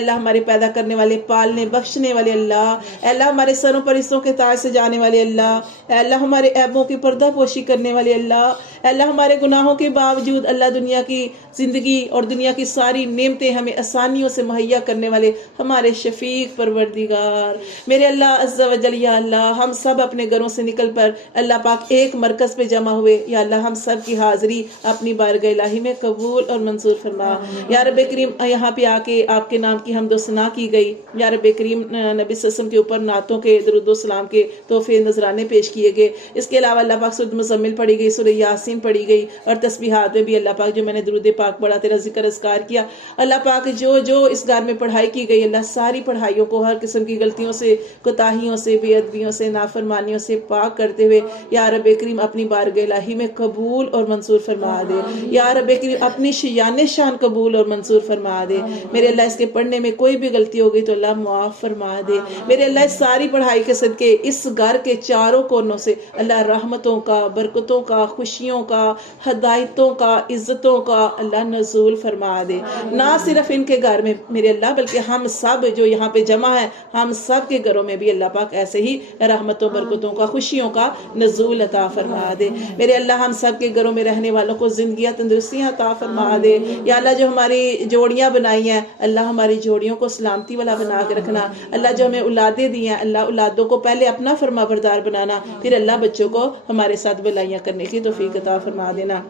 اللہ ہمارے پیدا کرنے والے، پالنے بخشنے والے اللہ، اللہ ہمارے سروں پر عزتوں کے تاج سے جانے والے اللہ، اللہ ہمارے عیبوں کی پردہ پوشی کرنے والے اللہ، اللہ ہمارے گناہوں کے باوجود اللہ دنیا کی زندگی اور دنیا کی ساری نعمتیں ہمیں آسانیوں سے مہیا کرنے والے ہمارے شفیق پروردگار میرے اللہ عز و جل، یا اللہ ہم سب اپنے گھروں سے نکل پر اللہ پاک ایک مرکز پہ جمع ہوئے، یا اللہ ہم سب کی حاضری اپنی بارگاہ الہی میں قبول اور منظور فرما۔ یا رب کریم یہاں پہ آ کے آپ کے نام کی حمد و ثنا کی گئی، یا رب کریم نبی صلی اللہ علیہ وسلم کے اوپر نعتوں کے درود و سلام کے تحفے نذرانے پیش کیے گئے، اس کے علاوہ اللہ پاک سورۃ مزمل پڑھی گئی، سورہ یاسین پڑھی گئی، اور تسبیحات میں بھی اللہ پاک جو میں نے درود پاک پڑھا، تیرا ذکر اذکار کیا، اللہ پاک جو اس گھر میں پڑھائی کی گئی، اللہ ساری پڑھائیوں کو ہر قسم کی غلطیوں سے، کوتاہیوں سے، بے ادبیوں سے، نافرمانیوں سے پاک کرتے ہوئے یا رب کریم اپنی بارگاہ الہی میں قبول اور منظور فرما دے، یا رب کریم اپنی شیان شان قبول اور منظور فرما دے میرے اللہ۔ اس کے پڑھنے میں کوئی بھی غلطی ہو گئی تو اللہ معاف فرما دے میرے اللہ۔ اس ساری پڑھائی کے صدقے اس گھر کے چاروں کونوں سے اللہ رحمتوں کا، برکتوں کا، خوشیوں کا، ہدایتوں کا، عزتوں کا اللہ نزول فرما دے، نہ صرف ان کے گھر میں میرے اللہ بلکہ ہم سب جو یہاں پہ جمع ہیں، ہم سب کے گھروں میں بھی اللہ پاک ایسے ہی رحمتوں، برکتوں کا، خوشیوں کا نزول عطا فرما دے میرے اللہ۔ ہم سب کے گھروں میں رہنے والوں کو زندگیاں، تندرستیاں عطا فرما دے یا اللہ۔ جو ہماری جوڑیاں بنائی ہیں اللہ ہماری جوڑیوں کو سلامتی والا بنا کے رکھنا، اللہ جو ہمیں اولادیں دی ہیں اللہ اولادوں کو پہلے اپنا فرما بردار بنانا، پھر اللہ بچوں کو ہمارے ساتھ بلائیاں کرنے کی توفیق عطا فرما دینا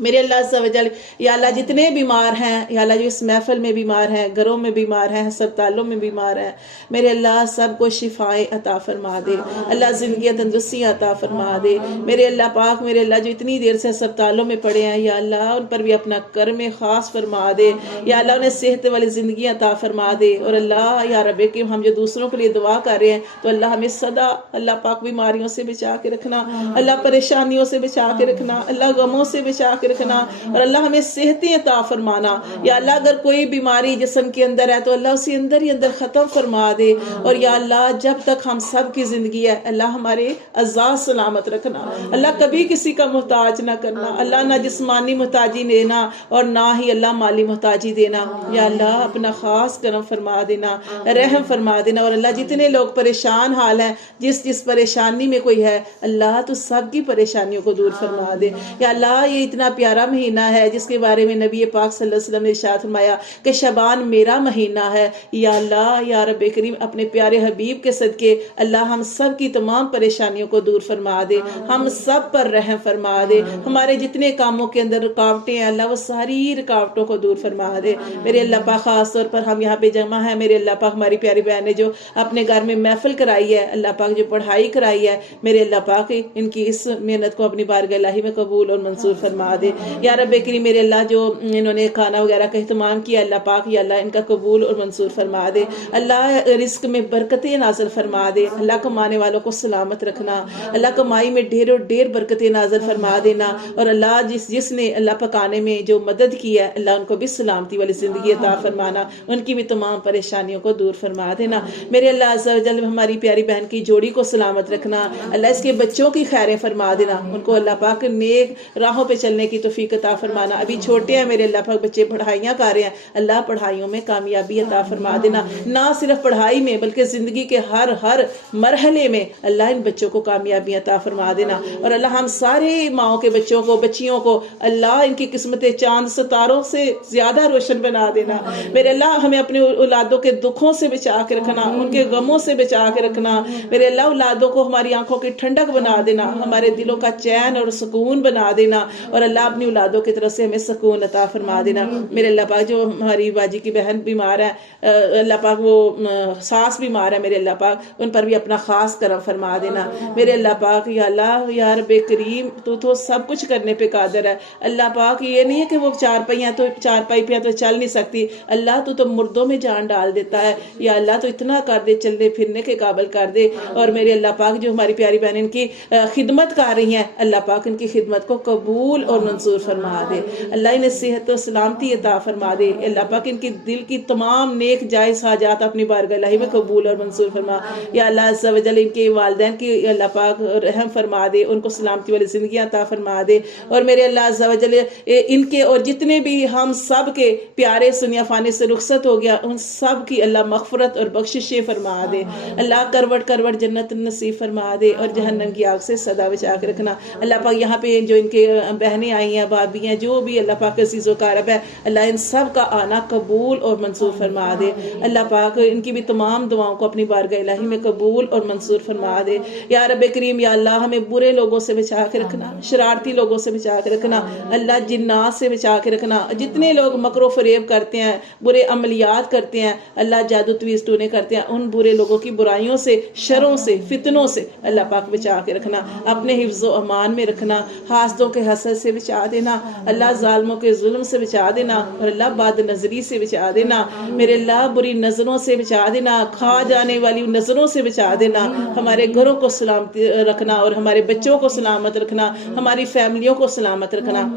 میرے اللہ عز و جل۔ یا اللہ جتنے بیمار ہیں یا اللہ جو اس محفل میں بیمار ہیں، گھروں میں بیمار ہیں، ہسپتالوں میں بیمار ہیں، میرے اللہ سب کو شفائیں عطا فرما دے اللہ، زندگیاں تندرستیاں عطا فرما دے میرے اللہ پاک۔ میرے اللہ جو اتنی دیر سے ہسپتالوں میں پڑے ہیں یا اللہ ان پر بھی اپنا کرم خاص فرما دے یا اللہ، انہیں صحت والی زندگی عطا فرما دے، اور اللہ یا رب کہ ہم جو دوسروں کے لیے دعا کر رہے ہیں تو اللہ ہمیں صدا اللہ پاک بیماریوں سے بچا کے رکھنا، اللہ پریشانیوں سے بچا کے رکھنا، اللہ غموں سے بچا کے رکھنا، اور اللہ ہمیں صحتیں عطا فرمانا یا اللہ۔ اگر کوئی بیماری جسم کے اندر ہے تو اللہ اسی اندر ہی اندر ختم فرما دے، اور یا اللہ جب تک ہم سب کی زندگی ہے اللہ ہمارے اعضاء سلامت رکھنا، اللہ کبھی کسی کا محتاج نہ کرنا، اللہ نہ جسمانی محتاجی دینا اور نہ ہی اللہ مالی محتاجی دینا یا اللہ، اپنا خاص کرم فرما دینا، رحم فرما دینا، اور اللہ جتنے لوگ پریشان حال ہیں، جس پریشانی میں کوئی ہے اللہ تو سب کی پریشانیوں کو دور فرما دے یا اللہ۔ یہ اتنا پیارا مہینہ ہے جس کے بارے میں نبی پاک صلی اللہ علیہ وسلم نے ارشاد فرمایا کہ شعبان میرا مہینہ ہے، یا اللہ یا رب کریم اپنے پیارے حبیب کے صدقے اللہ ہم سب کی تمام پریشانیوں کو دور فرما دے، ہم سب پر رحم فرما دے، ہمارے جتنے کاموں کے اندر رکاوٹیں ہیں اللہ وہ ساری رکاوٹوں کو دور فرما دے میرے اللہ پاک۔ خاص طور پر ہم یہاں پہ جمع ہیں میرے اللہ پاک، ہماری پیاری بہن نے جو اپنے گھر میں محفل کرائی ہے اللہ پاک، جو پڑھائی کرائی ہے میرے اللہ پاک، ان کی اس محنت کو اپنی بارگاہ الہی میں قبول اور منظور فرما دے یا رب کریم۔ میرے اللہ جو انہوں نے کھانا وغیرہ کا اہتمام کیا اللہ پاک، یا اللہ ان کا قبول اور منظور فرما دے اللہ، رزق میں برکتیں نازل فرما دے اللہ، کمانے والوں کو سلامت رکھنا اللہ، کمائی میں ڈھیر اور ڈھیر برکتیں نازل فرما دینا، اور اللہ جس نے اللہ پکانے میں جو مدد کی ہے اللہ ان کو بھی سلامتی والی زندگی عطا فرمانا، ان کی بھی تمام پریشانیوں کو دور فرما دینا میرے اللہ عز و جل۔ ہماری پیاری بہن کی جوڑی کو سلامت رکھنا اللہ، اس کے بچوں کی خیریں فرما دینا، ان کو اللہ پاک نیک راہوں پہ چلنے کی توفیق عطا فرمانا۔ ابھی چھوٹے ہیں میرے اللہ پاک، بچے پڑھائیاں کر رہے ہیں اللہ، پڑھائیوں میں کامیابی عطا فرما دینا، نہ صرف پڑھائی میں بلکہ زندگی کے ہر مرحلے میں اللہ ان بچوں کو کامیابی عطا فرما دینا، اور اللہ ہم سارے ماؤں کے بچوں کو، بچیوں کو اللہ ان کی قسمتیں چاند ستاروں سے زیادہ روشن بنا دینا میرے اللہ۔ ہمیں اپنے اولادوں کے دکھوں سے بچا کے رکھنا، ان کے غموں سے بچا کے رکھنا میرے اللہ۔ اولادوں کو ہماری آنکھوں کی ٹھنڈک بنا دینا، ہمارے دلوں کا چین اور سکون بنا دینا، اور اللہ اپنی اولادوں کی طرف سے ہمیں سکون عطا فرما دینا میرے اللہ پاک۔ جو ہماری باجی کی بہن بیمار ہے اللہ پاک، وہ ساس بیمار ہے میرے اللہ پاک، ان پر بھی اپنا خاص کرم فرما دینا میرے اللہ پاک یا اللہ یا رب کریم۔ تو سب کچھ کرنے پہ قادر ہے اللہ پاک، یہ نہیں ہے کہ وہ چارپائی پہ تو چل نہیں سکتی اللہ، تو مردوں میں جان ڈال دیتا ہے یا اللہ، تو اتنا کر دے چلنے پھرنے کے قابل کر دے۔ اور میرے اللہ پاک جو ہماری پیاری بہن ان کی خدمت کر رہی ہیں اللہ پاک، ان کی خدمت کو قبول اور منصور فرما دے. اللہ انہیں صحت و سلامتی عطا فرما دے. اللہ پاک ان کی دل کی تمام نیک جائز حاجات اپنی بارگاہ الہی میں قبول اور منصور فرما. یا اللہ عز و جل ان کے والدین کی اللہ پاک رحم فرما دے, ان کو سلامتی والی زندگی عطا فرما دے. اور میرے اللہ عز و جل ان کے اور جتنے بھی ہم سب کے پیارے سنیا فانی سے رخصت ہو گیا ان سب کی اللہ مغفرت اور بخششیں فرما دے. اللہ کروٹ کروٹ جنت نصیب فرما دے اور جہنم کی آگ سے صدا بچا کے رکھنا. اللہ پاک یہاں پہ جو ان کے بہنیں آئی ہیں, بھابھی ہیں, جو بھی اللہ پاک عزیز و کارب ہے, اللہ ان سب کا آنا قبول اور منصور فرما دے. اللہ پاک ان کی بھی تمام دعاؤں کو اپنی بارگاہ الہی میں قبول اور منصور فرما دے. یا رب کریم یا اللہ ہمیں برے لوگوں سے بچا کے رکھنا, شرارتی لوگوں سے بچا کے رکھنا, اللہ جنات سے بچا کے رکھنا. جتنے لوگ مکر و فریب کرتے ہیں, برے عملیات کرتے ہیں, اللہ جادو تویز ٹونے کرتے ہیں, ان برے لوگوں کی برائیوں سے, شروں سے, فتنوں سے اللہ پاک بچا کے رکھنا. اپنے حفظ و امان میں رکھنا. حاسدوں کے حسد سے بچا دینا, اللہ ظالموں کے ظلم سے بچا دینا, اور اللہ بد نظری سے بچا دینا. میرے اللہ بری نظروں سے بچا دینا, کھا جانے والی نظروں سے بچا دینا. ہمارے گھروں کو سلامت رکھنا اور ہمارے بچوں کو سلامت رکھنا, ہماری فیملیوں کو سلامت رکھنا.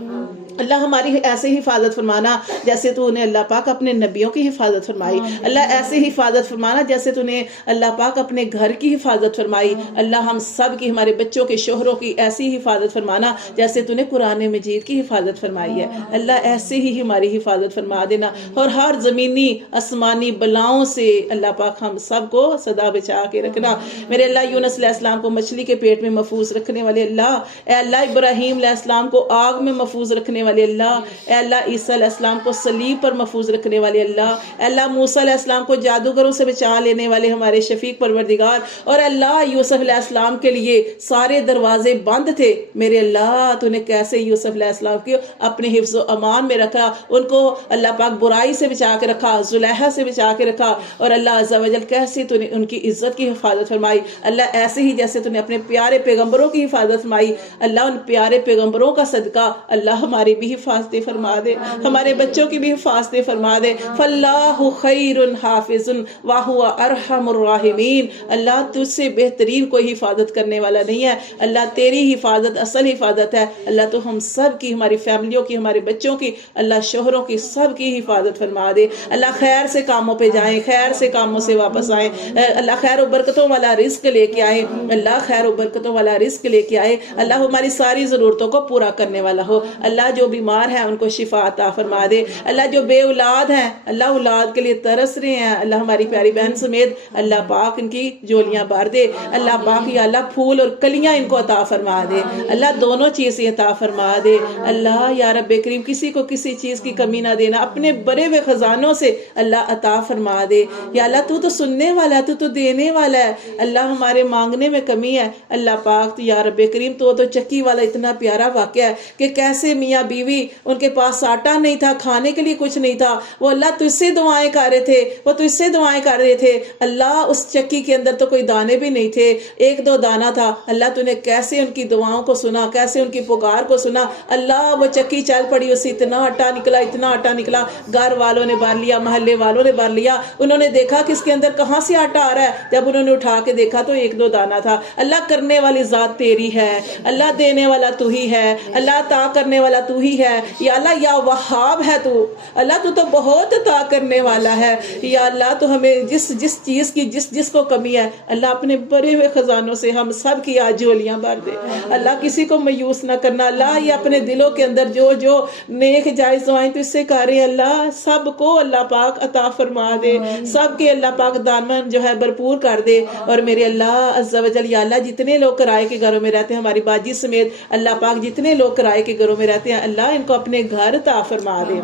اللہ ہماری ایسے حفاظت فرمانا جیسے تو نے اللہ پاک اپنے نبیوں کی حفاظت فرمائی. اللہ ایسے حفاظت فرمانا جیسے تو نے اللہ پاک اپنے گھر کی حفاظت فرمائی. اللہ ہم سب کی, ہمارے بچوں کے, شوہروں کی ایسی حفاظت فرمانا جیسے تو نے قرآن مجید کی حفاظت فرمائی ہے. اللہ ایسے ہی ہماری حفاظت فرما دینا, اور ہر زمینی آسمانی بلاؤں سے اللہ پاک ہم سب کو صدا بچا کے رکھنا. میرے اللہ یونس علیہ السلام کو مچھلی کے پیٹ میں محفوظ رکھنے والے اللہ, اے اللہ ابراہیم علیہ السلام کو آگ میں محفوظ رکھنے والے اللہ, اے اللہ عیسیٰ علیہ السلام کو صلیب پر محفوظ رکھنے والے اللہ, اے اللہ موسیٰ علیہ السلام کو جادوگروں سے بچا لینے والے ہمارے شفیق پروردگار, اور اللہ یوسف علیہ السلام کے لیے سارے دروازے بند تھے. میرے اللہ تو نے کیسے یوسف علیہ السلام کو اپنے حفظ و امان میں رکھا, ان کو اللہ پاک برائی سے بچا کے رکھا, زلیخا سے بچا کے رکھا, اور اللہ عز و جل کیسے تو نے ان کی عزت کی حفاظت فرمائی. اللہ ایسے ہی جیسے تو نے اپنے پیارے پیغمبروں کی حفاظت فرمائی, اللہ ان پیارے پیغمبروں کا صدقہ اللہ ہماری بھی حفاظتیں فرما دے, ہمارے بچوں کی بھی حفاظتیں فرما دے. فاللہ خیر حافظ وہو ارحم الراحمین. اللہ تجھ سے بہترین کوئی حفاظت کرنے والا نہیں ہے. اللہ تیری حفاظت اصل حفاظت ہے. اللہ تو ہم سب کی, ہماری فیملیوں کی, ہمارے بچوں کی, اللہ شوہروں کی, سب کی حفاظت فرما دے. اللہ خیر سے کاموں پہ جائیں, خیر سے کاموں سے واپس آئیں, اللہ خیر و برکتوں والا رزق لے کے آئیں, اللہ خیر و برکتوں والا رزق لے کے آئے. اللہ ہماری ساری ضرورتوں کو پورا کرنے والا ہو. اللہ جو بیمار ہیں ان کو شفا عطا فرما دے. اللہ جو بے اولاد ہیں, اللہ اولاد کے لیے ترس رہے ہیں, اللہ ہماری پیاری بہن سمیت اللہ پاک ان کی جولیاں بھر دے. اللہ پاک یا اللہ پھول اور کلیاں ان کو عطا فرما دے. اللہ دونوں چیزیں عطا فرما دے. اللہ یا رب کریم کسی کو کسی چیز کی کمی نہ دینا, اپنے بڑے ہوئے خزانوں سے اللہ عطا فرما دے. یا اللہ تو سننے والا ہے, تو دینے والا ہے. اللہ ہمارے مانگنے میں کمی ہے, اللہ پاک یا رب کریم تو چکی والا اتنا پیارا واقعہ ہے کہ کیسے میاں بیوی, ان کے پاس آٹا نہیں تھا, کھانے کے لیے کچھ نہیں تھا, وہ اللہ تجھ سے دعائیں کر رہے تھے, وہ تجھ سے دعائیں کر رہے تھے. اللہ اس چکی کے اندر تو کوئی دانے بھی نہیں تھے, ایک دو دانہ تھا. اللہ تو نے کیسے ان کی دعاؤں کو سنا, کیسے ان کی پکار کو سنا. اللہ وہ چکی چل پڑی, اس سے اتنا آٹا نکلا, اتنا آٹا نکلا. گھر والوں نے بھر لیا, محلے والوں نے بھر لیا. انہوں نے دیکھا کہ اس کے اندر کہاں سے آٹا آ رہا ہے. جب انہوں نے اٹھا کے دیکھا تو ایک دو دانہ تھا. اللہ کرنے والی ذات تیری ہے, اللہ دینے والا تو ہی ہے, اللہ عطا کرنے والا تو ہی ہے. یا اللہ یا وہاب ہے تو, اللہ تو بہت عطا کرنے والا ہے. یا اللہ تو ہمیں جس چیز کی جس کو کمی ہے, اللہ اپنے بڑے ہوئے خزانوں سے ہم سب کی آج جولیاں بھر دے. اللہ کسی کو مایوس نہ کرنا. اللہ یہ اپنے دلوں کے اندر جو نیک جائز دعائیں تو اس سے کر رہے, اللہ سب کو اللہ پاک عطا فرما دے, سب کے اللہ پاک دامن جو ہے بھرپور کر دے. اور میرے اللہ عز و جل یا اللہ جتنے لوگ کرائے کے گھروں میں رہتے ہیں, ہماری باجی سمیت اللہ پاک جتنے لوگ کرائے کے گھروں میں رہتے ہیں, اللہ ان کو اپنے گھر عطا فرما دے.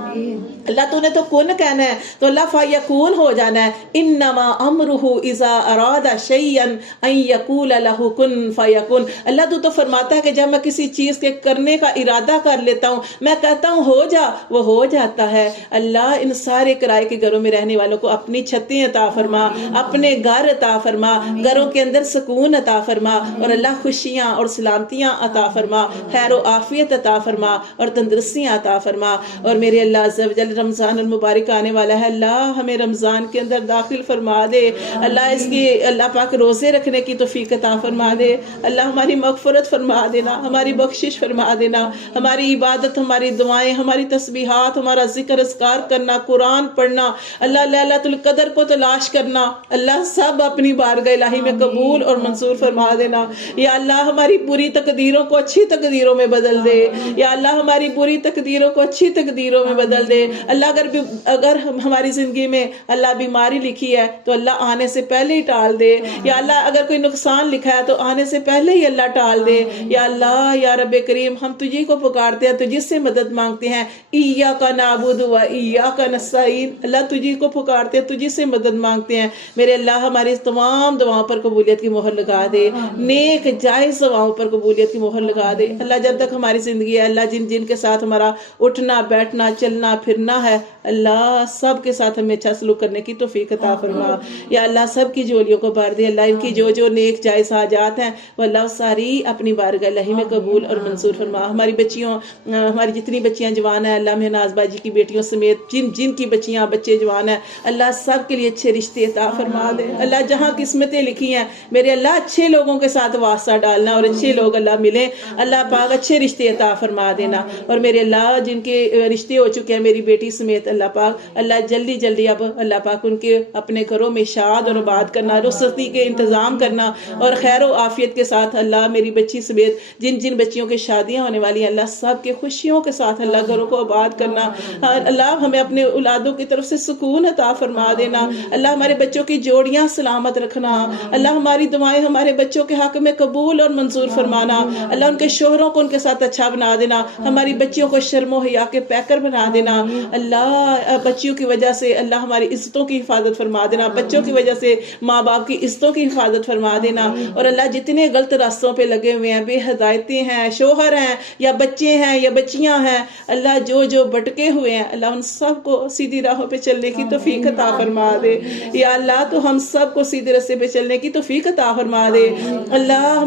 اللہ تو نے تو کن کہنا ہے تو اللہ فیکون ہو جانا ہے. انما امرہ اذا اراد شیئا ان یقول لہ کن فیکون. اللہ تو فرماتا ہے کہ جب میں کسی چیز کے کرنے کا ارادہ کر لیتا ہوں, میں کہتا ہوں ہو جا, وہ ہو جاتا ہے. اللہ ان سارے کرائے کے گھروں میں رہنے والوں کو اپنی چھتیں عطا فرما, اپنے گھر عطا فرما, گھروں کے اندر سکون عطا فرما, اور اللہ خوشیاں اور سلامتیاں عطا فرما, خیر و عافیت عطا فرما, اور تندرستیاں عطا فرما. اور میرے اللہ عز و جل رمضان المبارک آنے والا ہے، اللہ ہمیں رمضان کے اندر داخل فرما دے. اللہ اس کی اللہ پاک روزے رکھنے کی توفیق عطا فرما دے. اللہ ہماری مغفرت فرما دینا، ہماری بخشش فرما دینا. ہماری عبادت، ہماری دعائیں، ہماری تسبیحات، ہمارا ذکر اذکار کرنا، قرآن پڑھنا، اللہ لیلۃ القدر کو تلاش کرنا، اللہ سب اپنی بارگاہ الہی میں قبول اور منظور فرما دینا. یا اللہ ہماری بری تقدیروں کو اچھی تقدیروں میں بدل دے. یا اللہ ہماری بری تقدیروں کو اچھی تقدیروں میں بدل دے. اللہ اگر ہماری زندگی میں اللہ بیماری لکھی ہے تو اللہ آنے سے پہلے ہی ٹال دے. یا اللہ اگر کوئی نقصان لکھا ہے تو آنے سے پہلے ہی اللہ ٹال دے. یا اللہ یا رب کریم ہم تجھی کو پکارتے ہیں، تجھی سے مدد مانگتے ہیں. ایاک نعبد و ایاک نستعین، اللہ تجھی کو پکارتے ہیں، تجھی سے مدد مانگتے ہیں. میرے اللہ ہماری تمام دعاؤں پر قبولیت کی مہر لگا دے، نیک جائز دعاؤں پر قبولیت کی مہر لگا دے. اللہ جب تک ہماری زندگی ہے، اللہ جن جن کے ساتھ ہمارا اٹھنا بیٹھنا چلنا پھرنا ہے، اللہ سب کے ساتھ ہمیں اچھا سلوک کرنے کی توفیق عطا فرما. یا اللہ سب کی جولیوں کو بھر دے. اللہ ان کی جو نیک جائز حاجات ہیں وہ اللہ ساری اپنی بارگاہ الہی میں قبول اور منظور فرما. ہماری بچیوں، ہماری جتنی بچیاں جوان ہیں، اللہ مہناز باجی کی بیٹیوں سمیت جن کی بچیاں بچے جوان ہیں، اللہ سب کے لیے اچھے رشتے عطا فرما دے. اللہ جہاں قسمتیں لکھی ہیں میرے اللہ اچھے لوگوں کے ساتھ واسطہ ڈالنا اور اچھے لوگ اللہ ملیں. اللہ پاک اچھے رشتے عطا فرما دینا. اور میرے اللہ جن کے رشتے ہو چکے ہیں میری بیٹی سمیت، اللہ پاک اللہ جلدی اب اللہ پاک ان کے اپنے گھروں میں شاد اور آباد کرنا، رخصتی کے انتظام کرنا اور خیر و عافیت کے ساتھ. اللہ میری بچی سمیت جن بچیوں کی شادیاں ہونے والی ہیں، اللہ سب کے خوشیوں کے ساتھ اللہ گھروں کو آباد کرنا. اللہ ہمیں اپنے اولادوں کی طرف سے سکون عطا فرما دینا. اللہ ہمارے بچوں کی جوڑیاں سلامت رکھنا. اللہ ہماری دعائیں ہمارے بچوں کے حق میں قبول اور منظور فرمانا. اللہ ان کے شوہروں کو ان کے ساتھ اچھا بنا دینا. ہماری بچیوں کو شرم و حیا کے پیکر بنا دینا. اللہ بچیوں کی وجہ سے اللہ ہماری عزتوں کی حفاظت فرما دینا. بچوں کی وجہ سے ماں باپ کی عزتوں کی حفاظت فرما دینا. اور اللہ جتنے غلط راستوں پہ لگے ہوئے ہیں، بے ہدایتیں ہیں، شوہر ہیں یا بچے ہیں یا بچیاں ہیں، اللہ جو بٹکے ہوئے ہیں، اللہ ان سب کو سیدھی راہوں پہ چلنے کی توفیق عطا فرما دے. یا اللہ تو ہم سب کو سیدھے راستے پہ چلنے کی توفیق عطا فرما دے. اللہ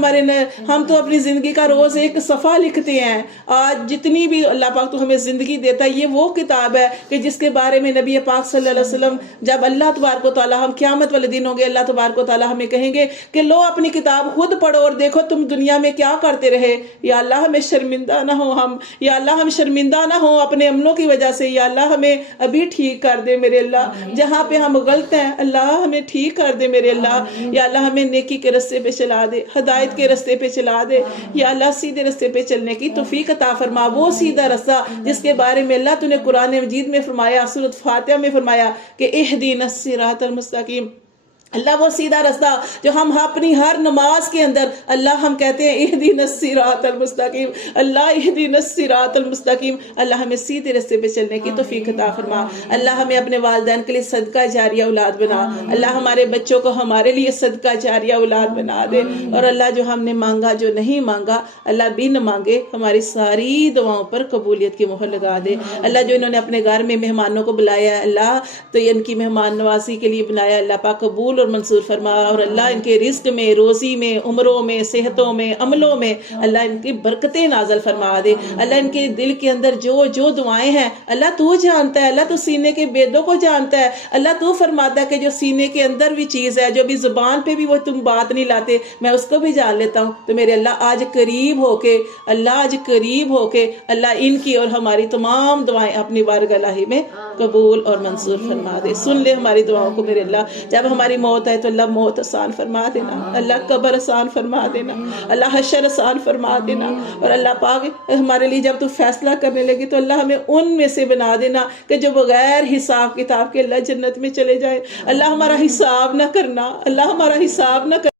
ہم تو اپنی زندگی کا روز ایک صفحہ لکھتے ہیں. آج جتنی بھی اللہ پاک تو ہمیں زندگی دیتا ہے، یہ وہ کتاب ہے کہ جس کے بارے میں نبی پاک صلی اللہ علیہ وسلم جب اللہ تبارک و تعالیٰ، ہم قیامت والے دن ہوں گے، اللہ تبارک و تعالیٰ ہمیں کہیں گے کہ لو اپنی کتاب خود پڑھو اور دیکھو تم دنیا میں کیا کرتے رہے. یا اللہ ہمیں شرمندہ نہ ہو یا اللہ ہم شرمندہ نہ ہو اپنے عملوں کی وجہ سے. یا اللہ ہمیں ابھی ٹھیک کر دے میرے اللہ، جہاں پہ ہم غلط ہیں اللہ ہمیں ٹھیک کر دے میرے اللہ. یا اللہ ہمیں نیکی کے راستے پہ چلا دے، ہدایت کے راستے پہ چلا دے. یا اللہ سیدھے راستے پہ چلنے کی توفیق عطا فرما. وہ سیدھا راستہ جس کے بارے میں اللہ تو نے قرآن مجید میں فرمایا، سورۃ فاتحہ میں فرمایا کہ اہدنا الصراط المستقیم. اللہ وہ سیدھا راستہ جو ہم اپنی ہر نماز کے اندر اللہ ہم کہتے ہیں اہدنا الصراط المستقیم، اللہ اہدنا الصراط المستقیم. اللہ ہمیں سیدھے راستے پہ چلنے کی توفیق عطا فرما. اللہ ہمیں اپنے والدین کے لیے صدقہ جاریہ اولاد بنا. اللہ ہمارے بچوں کو ہمارے لیے صدقہ جاریہ اولاد بنا دے. اور اللہ جو ہم نے مانگا جو نہیں مانگا اللہ بھی نہ مانگے، ہماری ساری دعاؤں پر قبولیت کی مہر لگا دے. اللہ جو انہوں نے اپنے گھر میں مہمانوں کو بلایا ہے اللہ تو ان کی مہمان نوازی کے لیے بنایا، اللہ پاک قبول اور منظور فرما. اور اللہ ان کے رزق میں، روزی میں، عمروں میں، صحتوں میں، عملوں میں اللہ ان کی برکتیں نازل فرما دے. اللہ ان کے دل کے اندر جو دعائیں ہیں اللہ تو جانتا ہے. اللہ تو سینے کے بیدوں کو جانتا ہے. اللہ تو فرماتا ہے کہ جو سینے کے اندر بھی چیز ہے، جو بھی زبان پہ بھی وہ تم بات نہیں لاتے، میں اس کو بھی جان لیتا ہوں. تو میرے اللہ آج قریب ہو کے اللہ ان کی اور ہماری تمام دعائیں اپنی بارگاہ الہی میں قبول اور منظور فرما دے. سن لے ہماری دعاؤں کو میرے اللہ. جب ہماری موت ہے تو اللہ موت آسان فرما دینا، اللہ قبر آسان فرما دینا، اللہ حشر آسان فرما دینا. اور اللہ پاک ہمارے لیے جب تو فیصلہ کرنے لگی تو اللہ ہمیں ان میں سے بنا دینا کہ جو بغیر حساب کتاب کے اللہ جنت میں چلے جائے. اللہ ہمارا حساب نہ کرنا، اللہ ہمارا حساب نہ کرنا.